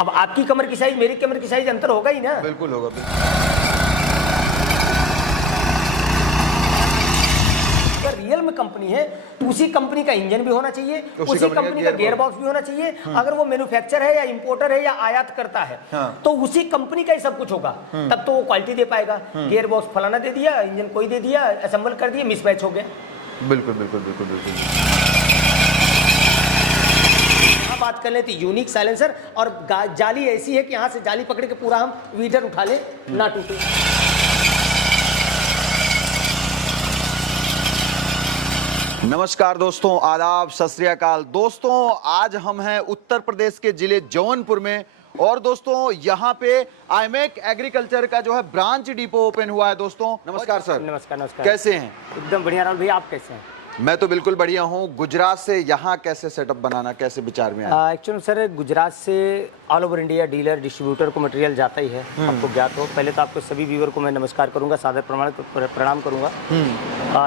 अब आपकी कमर की साइज मेरी कमर की साइज अंतर होगा ही ना। बिल्कुल होगा। अगर रियल में कंपनी है तो उसी कंपनी का इंजन भी होना चाहिए, उसी कंपनी का गियर बॉक्स भी होना चाहिए। अगर वो मैन्युफैक्चर है या इंपोर्टर है या आयात करता है तो उसी कंपनी का ही सब कुछ होगा, तब तो वो क्वालिटी दे पाएगा। गियर बॉक्स फलाना दे दिया, इंजन कोई दे दिया, असेंबल कर दिया, मिसमैच हो गया। बिल्कुल बिल्कुल बिल्कुल बिल्कुल। बात कर लेते यूनिक साइलेंसर, और जाली ऐसी है कि यहाँ से जाली पकड़ के पूरा हम वीटर उठा ले, ना टूटे। नमस्कार दोस्तों, आदाब, सत श्री अकाल। दोस्तों आज हम हैं उत्तर प्रदेश के जिले जौनपुर में, और दोस्तों यहाँ पे आईमेक एग्रीकल्चर का जो है ब्रांच डिपो ओपन हुआ है। दोस्तों नमस्कार सर। नमस्कार नमस्कार। कैसे हैं? एकदम बढ़िया राहुल भैया, आप कैसे हैं? मैं तो बिल्कुल बढ़िया हूँ। गुजरात से यहाँ कैसे सेटअप बनाना, कैसे विचार में आया? एक्चुअली सर गुजरात से all over India dealer distributor को मटेरियल जाता ही है, आपको ज्ञात हो। पहले तो आपको सभी व्यूअर को मैं नमस्कार करूंगा, सादर प्रणाम करूंगा।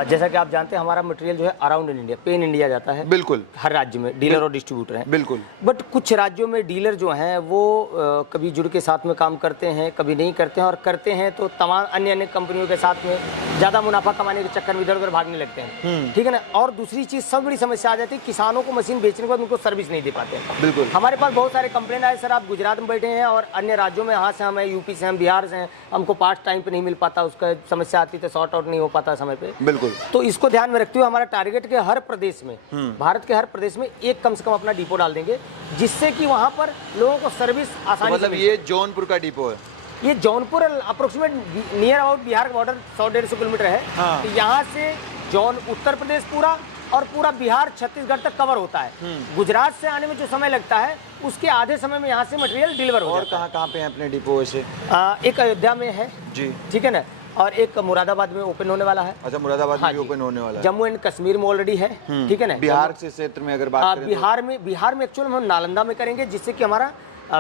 जैसा कि आप जानते हैं हमारा मटेरियल जो है अराउंड इंडिया, पेन इंडिया जाता है। बिल्कुल, हर राज्य में डीलर और डिस्ट्रीब्यूटर हैं। बिल्कुल। बट कुछ राज्यों में डीलर जो हैं वो कभी जुड़ के साथ में काम करते हैं, कभी नहीं करते हैं, और करते हैं तो तमाम अन्य कंपनियों के साथ में ज़्यादा मुनाफा कमाने के चक्कर में इधर उधर भागने लगते हैं, ठीक है ना। और दूसरी चीज़ सब बड़ी समस्या आ जाती है, किसानों को मशीन बेचने के बाद उनको सर्विस नहीं दे पाते हैं। बिल्कुल। हमारे पास बहुत सारे कंप्लेंट आए, सर आप गुजरात में बैठे हैं और अन्य राज्यों में, यहाँ से हम यूपी से, हम बिहार से हैं, हमको पार्ट्स टाइम पे नहीं मिल पाता, उसका समस्या आती है तो सॉर्ट आउट नहीं हो पाता समय पे। बिल्कुल। तो इसको ध्यान में रखते हुए हमारा टारगेट के हर प्रदेश में, भारत के हर प्रदेश में एक कम से कम अपना डिपो डाल देंगे, जिससे कि वहाँ पर लोगों को सर्विस आसानी मतलब ये जौनपुर का डिपो है? ये Jaunpur approximate near about Bihar का बॉर्डर 100-150 किलोमीटर है। तो यहाँ से उत्तर प्रदेश पूरा और पूरा बिहार छत्तीसगढ़ तक कवर होता है। गुजरात से आने में जो समय लगता है उसके आधे समय में यहाँ से मटेरियल डिलीवर हो जाता है। और कहाँ पे हैं अपने डिपो वैसे? एक अयोध्या में है जी, ठीक है ना, और एक मुरादाबाद में ओपन होने वाला है। अच्छा, मुरादाबाद में भी ओपन होने वाला है। जम्मू एंड कश्मीर में ऑलरेडी है, ठीक है ना। बिहार से क्षेत्र में अगर बात करें, बिहार में एक्चुअल हम नालंदा में करेंगे, जिससे कि हमारा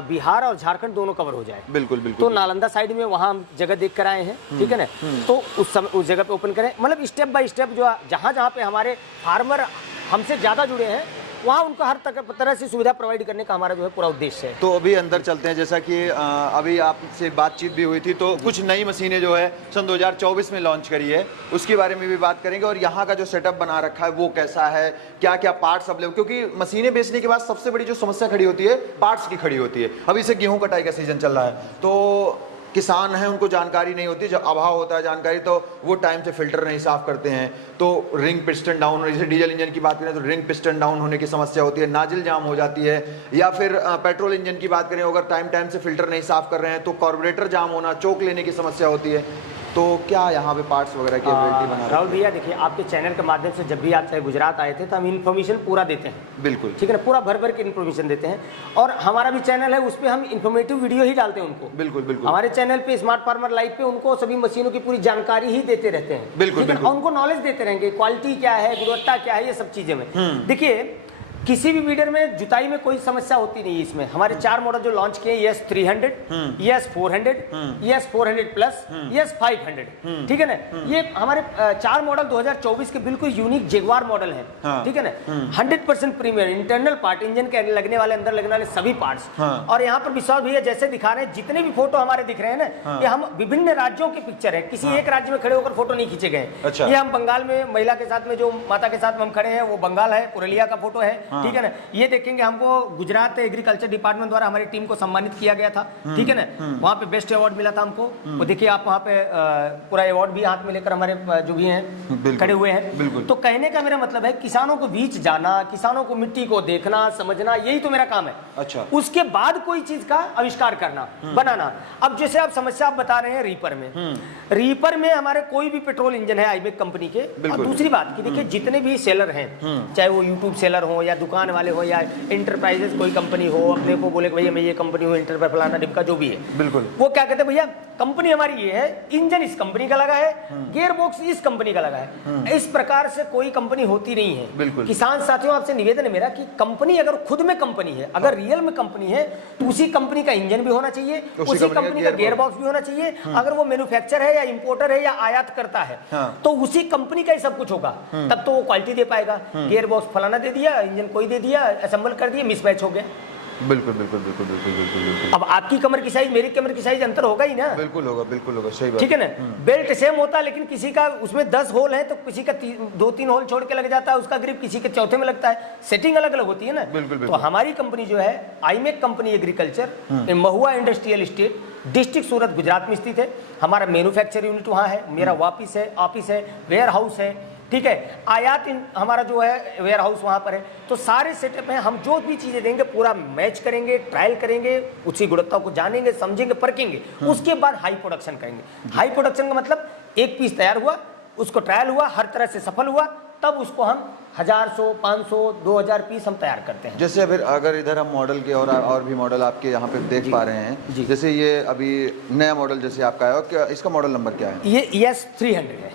बिहार और झारखंड दोनों कवर हो जाए। बिल्कुल बिल्कुल। तो नालंदा साइड में वहाँ हम जगह देख कर आए हैं, ठीक है ना। तो उस जगह पे ओपन करें, मतलब स्टेप बाय स्टेप जो जहाँ पे हमारे फार्मर हमसे ज़्यादा जुड़े हैं वहाँ उनको हर तरह से सुविधा प्रोवाइड करने का हमारा जो है पूरा उद्देश्य है। तो अभी अंदर चलते हैं। जैसा कि अभी आपसे बातचीत भी हुई थी, तो कुछ नई मशीनें जो है सन 2024 में लॉन्च करी है, उसके बारे में भी बात करेंगे। और यहाँ का जो सेटअप बना रखा है वो कैसा है, क्या क्या पार्ट्स अवेलेबल, क्योंकि मशीनें बेचने के बाद सबसे बड़ी जो समस्या खड़ी होती है पार्ट्स की खड़ी होती है। अभी से गेहूँ कटाई का सीजन चल रहा है, तो किसान हैं उनको जानकारी नहीं होती, जब अभाव होता है जानकारी तो वो टाइम से फिल्टर नहीं साफ करते हैं, तो रिंग पिस्टन डाउन, जैसे डीजल इंजन की बात करें तो रिंग पिस्टन डाउन होने की समस्या होती है, नाजिल जाम हो जाती है। या फिर पेट्रोल इंजन की बात करें, अगर टाइम से फिल्टर नहीं साफ कर रहे हैं तो कार्बोरेटर जाम होना, चोक लेने की समस्या होती है। तो क्या यहाँ पे पार्ट्स वगैरह की अवेलेबिलिटी बना? राहुल भैया देखिए, आपके चैनल के माध्यम से जब भी आप चाहे गुजरात आए थे तो हम इन्फॉर्मेशन पूरा देते हैं। बिल्कुल, ठीक है ना, पूरा भर के इन्फॉर्मेशन देते हैं। और हमारा भी चैनल है, उस पर हम इन्फॉर्मेटिव वीडियो ही डालते हैं उनको। बिल्कुल बिल्कुल। हमारे चैनल पे स्मार्ट फार्मर लाइव पे उनको सभी मशीनों की पूरी जानकारी ही देते रहते हैं। बिल्कुल बिल्कुल। उनको नॉलेज देते रहेंगे, क्वालिटी क्या है, गुणवत्ता क्या है, ये सब चीजें में। देखिए किसी भी वीडर में जुताई में कोई समस्या होती नहीं है। इसमें हमारे 4 मॉडल जो लॉन्च किए, yes 300, yes 400, yes 400 plus, yes 500, ठीक है ना। ये हमारे 4 मॉडल 2024 के बिल्कुल यूनिक जेगवार मॉडल है, ठीक है ना। 100% प्रीमियम इंटरनल पार्ट, इंजन के लगने वाले, अंदर लगने वाले सभी पार्ट्स। और यहाँ पर विश्वास भैया जैसे दिखा रहे हैं, जितने भी फोटो हमारे दिख रहे हैं ना, ये हम विभिन्न राज्यों के पिक्चर है, किसी एक राज्य में खड़े होकर फोटो नहीं खींचे गए। ये हम बंगाल में महिला के साथ में, जो माता के साथ में हम खड़े हैं, वो बंगाल है, पुरुलिया का फोटो है, ठीक है ना। ये देखेंगे, हमको गुजरात एग्रीकल्चर डिपार्टमेंट द्वारा हमारी टीम को सम्मानित किया गया था, ठीक है ना। वहाँ पे बेस्ट अवार्ड मिला था हमको। वो देखिए आप वहाँ पे पूरा अवार्ड भी हाथ में लेकर हमारे जो भी हैं खड़े हुए हैं। तो कहने का मेरा मतलब है, किसानों को बीच जाना, किसानों को मिट्टी को देखना, समझना, यही तो मेरा काम है। अच्छा। उसके बाद कोई चीज का आविष्कार करना, बनाना। अब जैसे आप समस्या आप बता रहे हैं रीपर में हमारे कोई भी पेट्रोल इंजन है आईमेक कंपनी के। और दूसरी बात कि देखिए जितने भी सेलर हैं, चाहे वो यूट्यूब सेलर हो या दुकान वाले हो या इंटरप्राइजेस कोई कंपनी हो, अपने को बोले भैया मैं ये कंपनी हूँ, इंटरप्राइज फलाना डिपका जो भी है, बिल्कुल वो क्या कहते हैं, भैया कंपनी हमारी ये है, इंजन इस कंपनी का लगा है, गियर बॉक्स इस कंपनी का लगा है। इस प्रकार से कोई कंपनी होती नहीं है। बिल्कुल। किसान साथियों आपसे निवेदन है मेरा कि कंपनी अगर खुद में कंपनी है, अगर रियल में कंपनी है, तो उसी कंपनी का इंजन भी होना चाहिए, उसी कंपनी का गियर बॉक्स भी होना चाहिए। अगर वो मैन्युफैक्चर है या इंपोर्टर है या आयात करता है, तो उसी कंपनी का ही सब कुछ होगा, तब तो वो क्वालिटी दे पाएगा। गियर बॉक्स फलाना दे दिया, इंजन कोई दे दिया, असेंबल कर दिया, मिसमैच हो गया। बिल्कुल बिल्कुल बिल्कुल बिल्कुल बिल्कुल बिल्कुल। अब आपकी कमर की साइज मेरी कमर की साइज अंतर होगा ही ना। बिल्कुल होगा, सही बात। ठीक है ना, बेल्ट सेम होता है लेकिन किसी का उसमें 10 होल है तो किसी का 2-3 होल छोड़ के लग जाता है उसका ग्रिप, किसी के चौथे में लगता है, सेटिंग अलग अलग होती है ना। बिल्कुल तो हमारी कंपनी जो है आईमेक कंपनी एग्रीकल्चर महुआ industrial estate district Surat Gujarat में स्थित है। हमारा मैन्युफैक्चर यूनिट वहाँ है, मेरा ऑफिस है, वेयर हाउस है, ठीक है, आयात हमारा जो है वेयर हाउस वहाँ पर है। तो सारे सेटअप हैं, हम जो भी चीज़ें देंगे पूरा मैच करेंगे, ट्रायल करेंगे, उसी गुणवत्ता को जानेंगे, समझेंगे, परखेंगे, उसके बाद हाई प्रोडक्शन करेंगे। हाई प्रोडक्शन का मतलब एक पीस तैयार हुआ, उसको ट्रायल हुआ, हर तरह से सफल हुआ, तब उसको हम 1000, 500, 2000 पीस हम तैयार करते हैं। जैसे अगर इधर हम मॉडल के और भी मॉडल आपके यहाँ पे देख पा रहे हैं, जैसे ये अभी नया मॉडल जैसे आपका है, क्या इसका मॉडल नंबर क्या है? ये ES 300 है,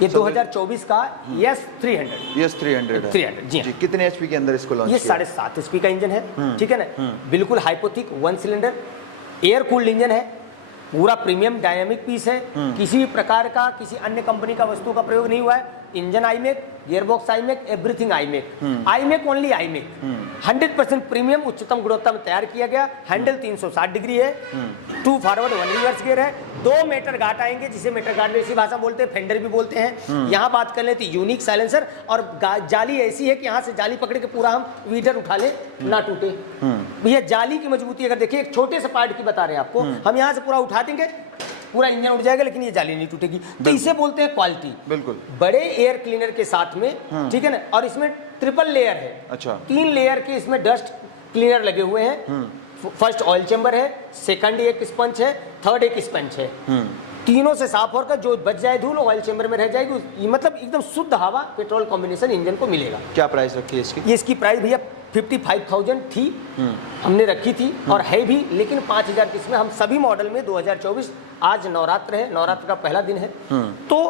ये 2024 का ES 300 जी, कितने HP के अंदर इसको लॉन्च ये 7.5 HP का इंजन है, ठीक है ना, बिल्कुल हाइपोथिक 1 सिलेंडर एयर कूल्ड इंजन है, पूरा प्रीमियम डायनामिक पीस है, किसी भी प्रकार का किसी अन्य कंपनी का वस्तु का प्रयोग नहीं हुआ है। Engine IMEC, gearbox IMEC, everything IMEC, only IMEC, 100% premium उच्चतम गुणवत्ता में तैयार किया गया। हैंडल 360 डिग्री है, 2 फॉरवर्ड 1 रिवर्स गियर है, 2 मीटर गार्ड आएंगे, जिसे मीटर गार्ड में इसी भाषा बोलते हैं, फेंडर भी बोलते हैं। यहाँ बात कर ले तो यूनिक साइलेंसर, और जाली ऐसी है कि यहाँ से जाली पकड़ के पूरा हम वीडर उठा ले ना टूटे। भैया जाली की मजबूती अगर देखिए, एक छोटे से पार्ट की बता रहे हैं आपको, हम यहाँ से पूरा उठा देंगे, पूरा इंजन उठ जाएगा, लेकिन ये जाली नहीं टूटेगी। तो इसे बोलते हैं क्वालिटी। बिल्कुल बड़े एयर क्लीनर के साथ में, ठीक है ना, और इसमें ट्रिपल लेयर है। अच्छा, 3 लेयर के इसमें डस्ट क्लीनर लगे हुए हैं। फर्स्ट ऑयल चेंबर है, सेकंड एक स्पंज है, थर्ड एक स्पंज है। तीनों से साफ होकर जो बच जाए धूल ऑयल चेंबर में रह जाएगी, मतलब एकदम शुद्ध हवा पेट्रोल कॉम्बिनेशन इंजन को मिलेगा। क्या प्राइस रखी है इसकी? ये इसकी प्राइस भैया 55,000 थी, हमने रखी थी और है भी, लेकिन 5,000 इसमें हम सभी मॉडल में 2024, आज नवरात्र है, नवरात्र का पहला दिन है, तो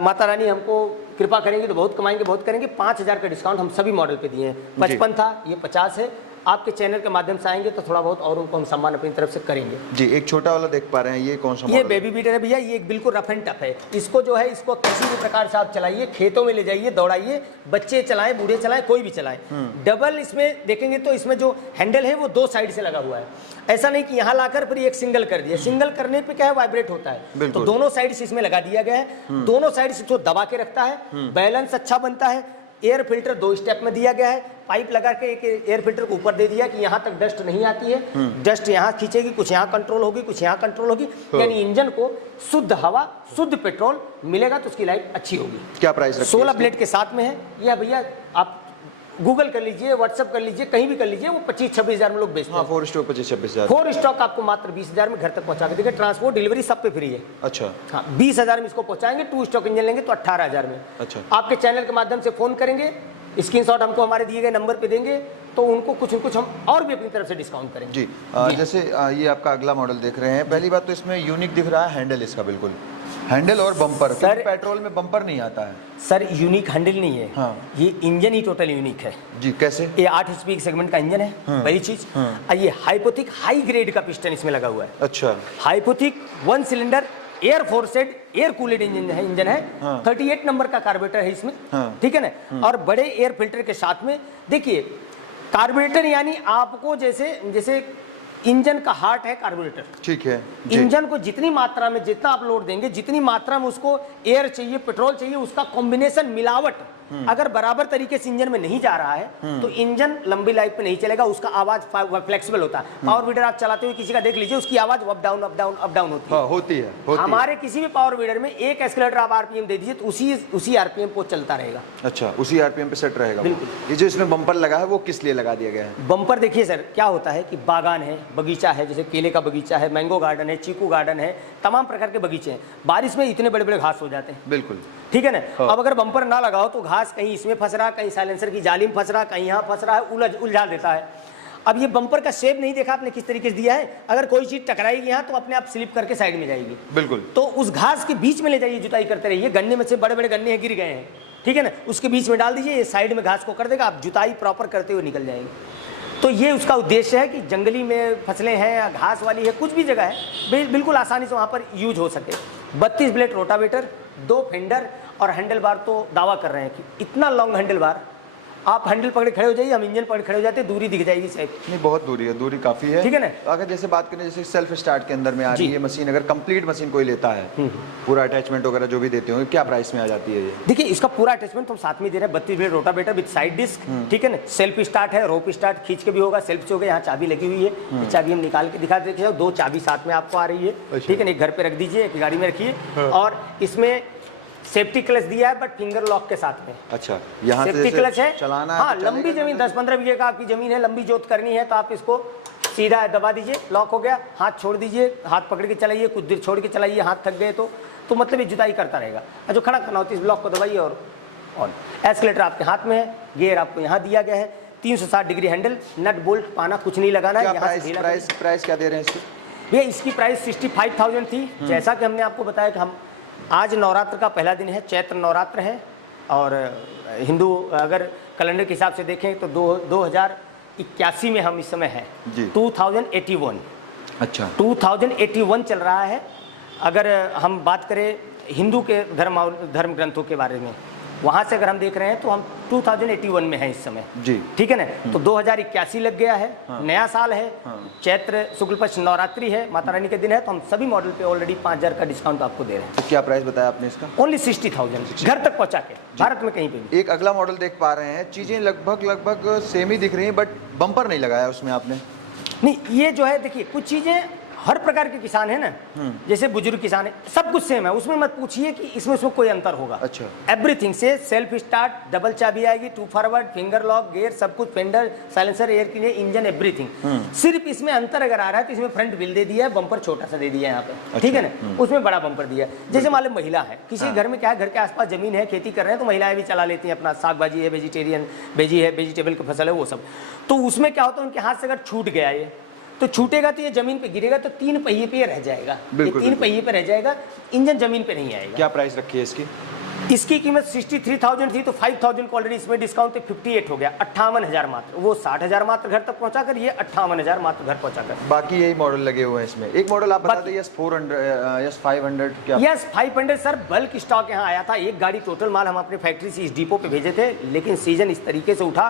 माता रानी हमको कृपा करेंगे तो बहुत कमाएंगे, बहुत करेंगे। 5,000 का डिस्काउंट हम सभी मॉडल पे दिए हैं। 55 था, ये 50 है। आपके चैनल के माध्यम से आएंगे तो थोड़ा बहुत और उनको हम सम्मान अपनी तरफ से करेंगे। जी, एक छोटा वाला देख पा रहे हैं, ये कौन सा मॉडल? ये बेबी बीटर है भैया, ये एक बिल्कुल रफ एंड टफ है। इसको जो है, इसको किसी भी प्रकार से आप चलाइए, खेतों में ले जाइए, दौड़ाइए, बच्चे चलाएं, बूढ़े चलाएं, कोई भी चलाएं। डबल इसमें देखेंगे तो इसमें जो हैंडल है वो 2 साइड से लगा हुआ है, ऐसा नहीं कि यहाँ लाकर फिर एक सिंगल कर दिया। सिंगल करने पे क्या है, वाइब्रेट होता है, तो दोनों साइड से इसमें लगा दिया गया है। दोनों साइड से जो दबा के रखता है, बैलेंस अच्छा बनता है। एयर फिल्टर 2 स्टेप में दिया गया है, पाइप लगा के एक एयर फिल्टर को ऊपर दे दिया कि यहाँ तक डस्ट नहीं आती है, डस्ट यहाँ खींचेगी, कुछ यहाँ कंट्रोल होगी, कुछ यहाँ कंट्रोल होगी, यानी इंजन को शुद्ध हवा, शुद्ध पेट्रोल मिलेगा तो उसकी लाइफ अच्छी होगी। क्या प्राइस है? 16 ब्लेड के साथ में है। यह भैया आप गूगल कर लीजिए, व्हाट्सएप कर लीजिए, कहीं भी कर लीजिए, वो 25-26 हज़ार में लोग बेचते हैं। 4 स्टॉक 25-26 हज़ार, 4 स्टॉक आपको मात्र 20,000 में घर तक पहुंचा के देंगे। ट्रांसपोर्ट डिलीवरी सब पे फ्री है। अच्छा, हाँ, 20,000 में इसको पहुंचाएंगे। 2 स्टॉक इंजन लेंगे तो 18,000 में। अच्छा, आपके चैनल के माध्यम से फोन करेंगे, स्क्रीनशॉट हमको हमारे दिए गए नंबर पे देंगे, तो उनको कुछ न कुछ हम और भी अपनी तरफ से डिस्काउंट करेंगे। जी, जैसे ये आपका अगला मॉडल देख रहे हैं, पहली बात तो इसमें यूनिक दिख रहा है हैंडल इसका, बिल्कुल हैंडल और बम्पर। सर पेट्रोल में बम्पर नहीं आता है सर, यूनिक हैंडल नहीं है। हाँ, ये इंजन ही टोटल यूनिक है। जी, कैसे? ये 8 HP सेगमेंट का इंजन है, पहली चीज। ये हाइपोथिक हाई ग्रेड का पिस्टन इसमें लगा हुआ है। अच्छा, हाइपोथिक 1 cylinder air forced air cooled engine है। 38 नंबर का कार्बोरेटर है इसमें, ठीक है ना, और बड़े एयर फिल्टर के साथ में। देखिए कार्बोरेटर यानी आपको जैसे इंजन का हार्ट है कार्बोरेटर, ठीक है। इंजन को जितनी मात्रा में, जितना आप लोड देंगे, जितनी मात्रा में उसको एयर चाहिए, पेट्रोल चाहिए, उसका कॉम्बिनेशन, मिलावट अगर बराबर तरीके से इंजन में नहीं जा रहा है तो इंजन लंबी लाइफ पे नहीं चलेगा। उसका आवाज फ्लेक्सिबल होता है। पावर वीडर आप चलाते हुए किसी का देख लीजिए, उसकी आवाज up down up down up down होती है। हमारे किसी भी पावर वीडर में एक एक्सीलरेटर आप आरपीएम दे दीजिए तो उसी आरपीएम पे चलता रहेगा। अच्छा, उसी आरपीएम पे सेट रहेगा। बिल्कुल। ये जो इसमें बम्पर लगा है वो किस लिए लगा दिया गया है? बम्पर देखिए सर, क्या होता है कि बागान है, बगीचा है, जैसे केले का बगीचा है, मैंगो गार्डन है, चीकू गार्डन है, तमाम प्रकार के बगीचे हैं। बारिश में इतने बड़े बड़े घास हो जाते हैं। बिल्कुल, ठीक है ना। अब अगर बम्पर ना लगाओ तो घास कहीं इसमें फंस रहा, कहीं साइलेंसर की जाली में फंस रहा, कहीं यहाँ फंस रहा है, उलझा देता है। अब ये बम्पर का शेप नहीं देखा आपने किस तरीके से दिया है, अगर कोई चीज टकराएगी यहाँ तो अपने आप स्लिप करके साइड में जाएगी। बिल्कुल, तो उस घास के बीच में ले जाइए, जुताई करते रहिए। गन्ने में से बड़े बड़े गन्ने गिर गए हैं, ठीक है ना, उसके बीच में डाल दीजिए, ये साइड में घास को कर देगा, आप जुताई प्रॉपर करते हुए निकल जाएंगे। तो ये उसका उद्देश्य है कि जंगली में फसलें हैं या घास वाली है, कुछ भी जगह है, बिल्कुल आसानी से वहाँ पर यूज हो सके। 32 ब्लेड रोटावेटर, 2 फेंडर और हैंडल बार। तो दावा कर रहे हैं कि इतना लॉन्ग हैंडल बार आप हैंडल पकड़े खड़े हो जाइए, हम इंजन पकड़े खड़े हो जाते हैं, दूरी दिख जाएगी साहब। नहीं बहुत दूरी है, दूरी काफी है, ठीक है ना। अगर जैसे बात करें जैसे सेल्फ स्टार्ट के अंदर में आ रही है मशीन, अगर कंप्लीट मशीन कोई लेता है पूरा अटैचमेंट वगैरह जो भी देते होंगे, क्या प्राइस में आ जाती है ये? देखिए इसका पूरा अटैचमेंट हम साथ में दे रहे हैं, 32 blade rotavator with side disc, ठीक है ना। सेल्फ स्टार्ट है, रोप स्टार्ट खींच के भी होगा, सेल्फ से होगा। यहाँ चाबी लगी हुई है, चाबी हम निकाल के दिखा देते हैं, 2 चाबी साथ में आपको आ रही है, ठीक है ना। एक घर पे रख दीजिए, एक गाड़ी में रखिए। और इसमें सेफ्टी क्लच दिया है बट फिंगर लॉक के साथ में। अच्छा, यहाँ से सेफ्टी क्लच है, चलाना है हाँ। तो लंबी जमीन 10-15 बीघे का आपकी जमीन है, लंबी जोत करनी है तो आप इसको सीधा दबा दीजिए, लॉक हो गया। हाथ छोड़ दीजिए, हाथ पकड़ के चलाइए, कुछ देर छोड़ के चलाइए, हाथ थक गए तो मतलब ये जुताई करता रहेगा। और जो खड़ा करना होता है इस ब्लॉक को दबाइए और ऑन। एस्केलेटर आपके हाथ में है, गियर आपको यहाँ दिया गया है, 360 डिग्री हैंडल, नट बोल्ट पाना कुछ नहीं लगाना है। प्राइस क्या दे रहे हैं इसकी? भैया इसकी प्राइस 65,000 थी। जैसा कि हमने आपको बताया कि हम आज नवरात्र का पहला दिन है, चैत्र नवरात्र है, और हिंदू अगर कैलेंडर के हिसाब से देखें तो 2081 में हम इस समय हैं, 2081। अच्छा, 2081 चल रहा है। अगर हम बात करें हिंदू के धर्म ग्रंथों के बारे में, वहाँ से अगर हम देख रहे हैं तो हम 2081 में हैं इस समय जी, ठीक है ना। तो 2081 लग गया है, नया साल है, चैत्र शुक्ल पक्ष नवरात्रि है, माता रानी के दिन है, तो हम सभी मॉडल पे ऑलरेडी 5,000 का डिस्काउंट आपको दे रहे हैं। तो क्या प्राइस बताया आपने इसका? ओनली 60,000 घर तक पहुंचा के, भारत में कहीं पे भी। एक अगला मॉडल देख पा रहे हैं, चीजें लगभग सेम ही दिख रही हैं, बट बम्पर नहीं लगाया उसमें आपने। नहीं, ये जो है देखिए कुछ चीजें हर प्रकार के किसान है ना, जैसे बुजुर्ग किसान है, सब कुछ सेम है, उसमें मत पूछिए कि इसमें कोई अंतर होगा। अच्छा, एवरीथिंग से सेल्फ स्टार्ट, डबल चाबी आएगी, 2 फॉरवर्ड, फिंगर लॉक, गियर, सब कुछ, fender, silencer, air cleaner, engine, everything. सिर्फ इसमें अंतर अगर आ रहा है तो इसमें फ्रंट व्हील दे दिया है, बम्पर छोटा सा दे दिया है यहाँ पे। अच्छा, ठीक है ना। उसमें बड़ा बम्पर दिया है। जैसे मान लो महिला है, किसी घर में क्या है, घर के आसपास जमीन है, खेती कर रहे हैं, तो महिलाएं भी चला लेती हैं अपना, साग भाजी है, वेजिटेरियन वेजी है, वेजिटेबल की फसल है, वो सब। तो उसमें क्या होता है, उनके हाथ से अगर छूट गया ये, तो छूटेगा तो ये जमीन पे गिरेगा, तो 3 पहिए पे रह जाएगा, ये 3 पहिए पे रह जाएगा, इंजन जमीन पे नहीं आएगा। क्या प्राइस रखी है इसकी? इसकी कीमत 63,000 थी, तो 5,000 को ऑलरेडी इसमें डिस्काउंट 58 हो गया, 58,000 मात्र। वो 60,000 मात्र घर तक पहुंचाकर, ये 58,000 मात्र घर पहुंचाकर। बाकी यही मॉडल लगे हुए हैं इसमें। एक मॉडल आप बता दें, यस 500 क्या? यस 500 सर, बल्क स्टॉक यहाँ आया था, एक गाड़ी टोटल माल हम अपने फैक्ट्री से इस डिपो पे भेजे थे, लेकिन सीजन इस तरीके से उठा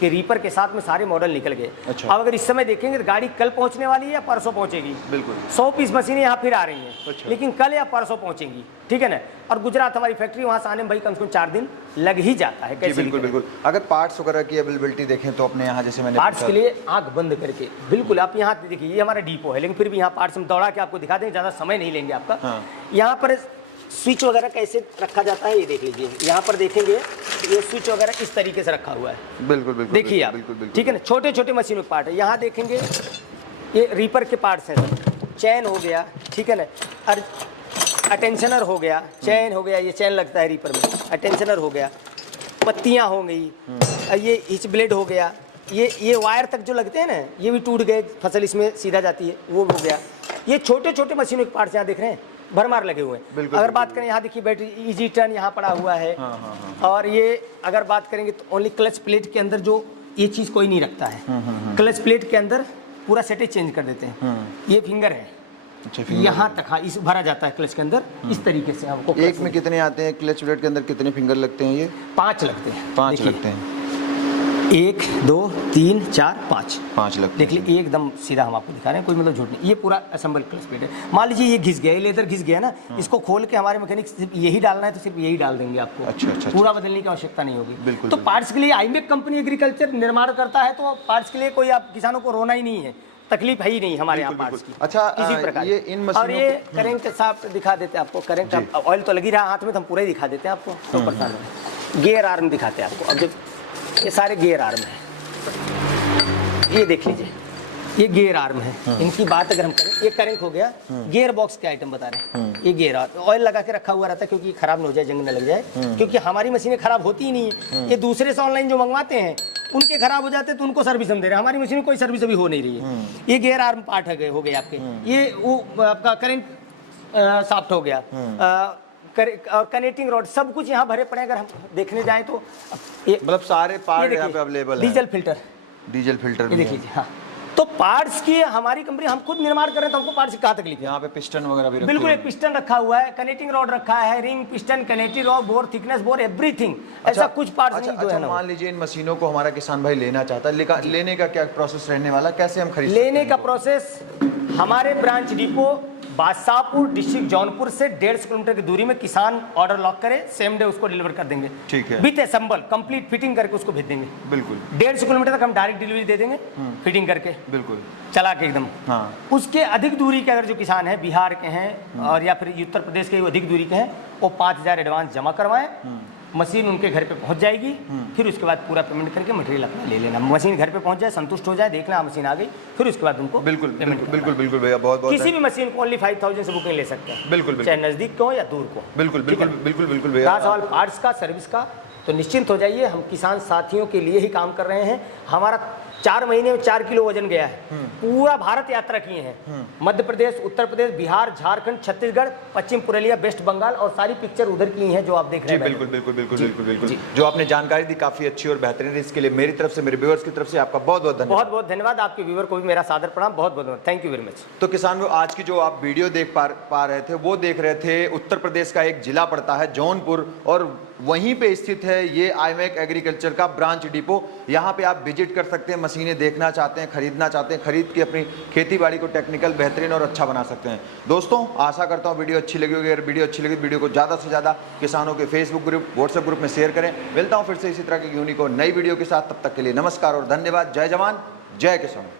कि रीपर के साथ में सारे मॉडल निकल गए। अच्छा। अब अगर इस समय देखेंगे तो गाड़ी कल पहुंचने वाली है या परसों पहुंचेगी। बिल्कुल 100 पीस मशीनें यहाँ फिर आ रही हैं। अच्छा। लेकिन कल या परसों पहुंचेंगी, ठीक है ना। और गुजरात हमारी फैक्ट्री, वहाँ से आने में भाई कम से कम 4 दिन लग ही जाता है। कैसे? बिल्कुल बिल्कुल। अगर पार्ट्स वगैरह की अवेलेबिलिटी देखें तो अपने यहाँ, जैसे मैंने पार्ट्स के लिए आंख बंद करके बिल्कुल आप यहाँ देखिए, ये हमारा डिपो है, लेकिन फिर भी यहाँ पार्ट्स हम दौड़ा के आपको दिखा देंगे, ज़्यादा समय नहीं लेंगे आपका। हाँ। यहाँ पर स्विच वगैरह कैसे रखा जाता है ये देख लीजिए। यहाँ पर देखेंगे ये स्विच वगैरह इस तरीके से रखा हुआ है। बिल्कुल बिल्कुल देखिए आप, ठीक है ना। छोटे छोटे मशीनों के पार्ट है। यहाँ देखेंगे ये रीपर के पार्ट्स हैं, चैन हो गया, ठीक है ना, और अटेंशनर हो गया, चैन हो गया, ये चैन लगता है रीपर में, अटेंशनर हो गया, पत्तियाँ हो गई, ये हिच ब्लेड हो गया, ये वायर तक जो लगते हैं ना, ये भी टूट गए, फसल इसमें सीधा जाती है, वो हो गया। ये छोटे छोटे मशीनों के पार्ट्स यहाँ देख रहे हैं, भरमार लगे हुए हैं। अगर बात करें यहाँ देखिए बैटरी इजी टर्न यहाँ पड़ा हुआ है। और ये अगर बात करेंगे तो ओनली क्लच प्लेट के अंदर जो ये चीज़ कोई नहीं रखता है, क्लच प्लेट के अंदर पूरा सेटेज चेंज कर देते हैं। ये फिंगर है, अच्छा, यहाँ तक हाँ इस भरा जाता है क्लच के अंदर, इस तरीके से हमको। एक में कितने आते हैं क्लच प्लेट के अंदर, कितने फिंगर लगते हैं? ये 5 लगते हैं। 5 लगते हैं। 1 2 3 4 5 5 लगते देख लीजिए, एकदम सीधा हम आपको दिखा रहे हैं, कोई मतलब झूठ नहीं। ये पूरा असेंबल क्लच प्लेट है। मान लीजिए ये घिस गया, ये लेदर घिस गया ना, इसको खोल के हमारे मैकेनिक सिर्फ यही डालना है तो सिर्फ यही डाल देंगे आपको। अच्छा, पूरा बदलने की आवश्यकता नहीं होगी। बिल्कुल। तो पार्ट्स के लिए आईमेक कंपनी एग्रीकल्चर निर्माण करता है, तो पार्ट्स के लिए कोई आप किसानों को रोना ही नहीं है, तकलीफ है ही नहीं हमारे यहाँ पार्ट्स की। अच्छा, किसी प्रकार ये इन मशीनों और ये करंट साफ दिखा देते हैं आपको। करंट ऑयल तो लगी रहा हाथ में, तो हम पूरा ही दिखा देते हैं आपको, तो परेशान नहीं। गियर आर्म दिखाते हैं आपको। अब जब ये सारे गियर आर्म है, ये देख लीजिए, ये गियर आर्म है। इनकी बात अगर हम करें, ये करंट हो गया, गियर बॉक्स के आइटम बता रहे हैं। ये गियर ऑयल लगा के रखा हुआ रहता है, क्योंकि खराब न हो जाए, जंग न लग जाए, क्योंकि हमारी मशीनें खराब होती ही नहीं है। ये दूसरे से ऑनलाइन जो मंगवाते हैं उनके खराब हो जाते हैं, तो उनको सर्विस हम दे रहे हैं। हमारी मशीन में कोई सर्विस अभी हो नहीं रही है। ये गियर आर्म पार्ट हो गए आपके। ये वो आपका करंट साफ्ट हो गया, और कनेक्टिंग रॉड, सब कुछ यहाँ भरे पड़े। अगर हम देखने जाएं तो ये मतलब सारे पार्ट यहाँ पे अवेलेबल है। डीजल फिल्टर, डीजल फिल्टर ये देख लीजिए। हाँ, तो पार्ट्स की हमारी कंपनी, हम खुद निर्माण कर रहे हैं तो हमको पार्ट्स की कहाँ तकलीफ है। यहाँ पे पिस्टन वगैरह भी रखे बिल्कुल, हुए एक पिस्टन रखा हुआ है, कनेक्टिंग रॉड रखा है, ring, piston, connecting rod, bore, thickness bore, everything. ऐसा कुछ पार्ट्स नहीं जो है ना। मान लीजिए इन मशीनों को हमारा किसान भाई लेना चाहता है, लेने का क्या प्रोसेस रहने वाला, कैसे हम खरीद लेने का प्रोसेस हमारे branch depot Badshahpur district Jaunpur से 150 किलोमीटर की दूरी में किसान ऑर्डर लॉक करे, सेम डे उसको डिलीवर कर देंगे। ठीक है। विथ असेंबल कंप्लीट फिटिंग करके उसको भेज देंगे। बिल्कुल 150 किलोमीटर तक हम डायरेक्ट डिलीवरी दे देंगे, फिटिंग करके बिल्कुल चला के एकदम। हाँ। उसके अधिक दूरी के अगर जो किसान है, बिहार के हैं और या फिर उत्तर प्रदेश के अधिक दूरी के हैं, वो 5000 एडवांस जमा करवाएं, मशीन उनके घर पे पहुंच जाएगी। फिर उसके बाद पूरा पेमेंट करके मटेरियल अपना ले लेना। मशीन घर पे पहुंच जाए, संतुष्ट हो जाए, देखना मशीन आ गई, फिर उसके बाद उनको बिल्कुल पेमेंट बिल्कुल बिल्कुल भैया, बहुत बहुत किसी भी मशीन को ओनली 5000 से बुकिंग ले सकते हैं। बिल्कुल चाहे नजदीक को हो या दूर को। बिल्कुल बिल्कुल बिल्कुल बिल्कुल भैया। रहा सवाल पार्ट्स का, सर्विस का, तो निश्चिंत हो जाइए, हम किसान साथियों के लिए ही काम कर रहे हैं। हमारा 4 महीने में 4 किलो वजन गया है। पूरा भारत यात्रा किए हैं, मध्य प्रदेश, उत्तर प्रदेश, बिहार, झारखंड, छत्तीसगढ़, पश्चिम पुरुलिया, वेस्ट बंगाल, और सारी पिक्चर उधर की हैं जो आप देख रहे हैं। बिल्कुल बिल्कुल बिल्कुल बिल्कुल बिल्कुल जो आपने जानकारी दी काफी अच्छी और बेहतरीन है। इसके लिए मेरी तरफ से, मेरे व्यूअर्स की तरफ से आपका बहुत बहुत धन्यवाद। बहुत बहुत धन्यवाद। आपके व्यूअर को भी मेरा सादर प्रणाम, बहुत बहुत थैंक यू वेरी मच। तो किसान आज की जो आप वीडियो देख पा रहे थे, वो देख रहे थे उत्तर प्रदेश का एक जिला पड़ता है जौनपुर, और वहीं पे स्थित है ये आईमेक एग्रीकल्चर का ब्रांच डिपो। यहाँ पे आप विजिट कर सकते हैं, मशीनें देखना चाहते हैं, खरीदना चाहते हैं, खरीद के अपनी खेती बाड़ी को टेक्निकल बेहतरीन और अच्छा बना सकते हैं। दोस्तों आशा करता हूँ वीडियो अच्छी लगी होगी। अगर वीडियो अच्छी लगी, वीडियो को ज़्यादा से ज़्यादा किसानों के फेसबुक ग्रुप, व्हाट्सएप ग्रुप में शेयर करें। मिलता हूँ फिर से इसी तरह की यूनिक और नई वीडियो के साथ, तब तक के लिए नमस्कार और धन्यवाद। जय जवान, जय किसान।